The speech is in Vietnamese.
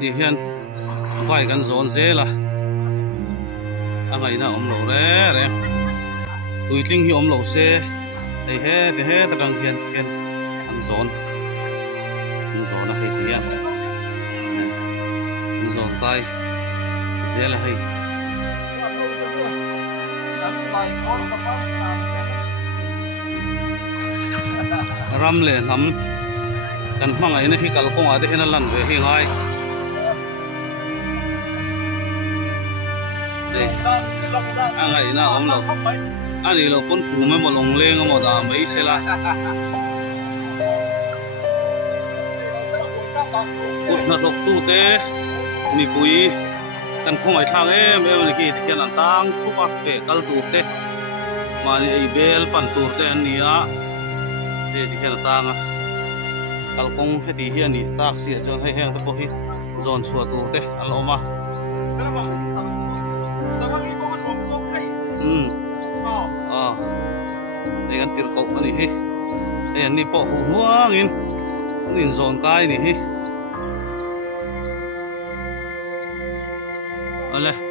thì hiện vài căn zone dễ là anh ấy na om lo re re tui tling hi om lo se ei he te he ta dang hian ken an zone a hei tian an zone tai dễ là hei ram le nam kan hmangai na hi kalkong ade hena lan ve hi ngai đây angai na om lo ani lo pon pu me mo long leng mo da mai se la cút na thok tu te mi pui kan khomai thang em ni ki ti kan tang thu pa pe kal tu te ma ni ei bel pan tur te an nia de ti kan tang kalkong he ti hian ni tak si chon he heng te po hi zon chua tu te aloma đây kan tir kau ani hi en ni po hu huang in zon kai ni hi ale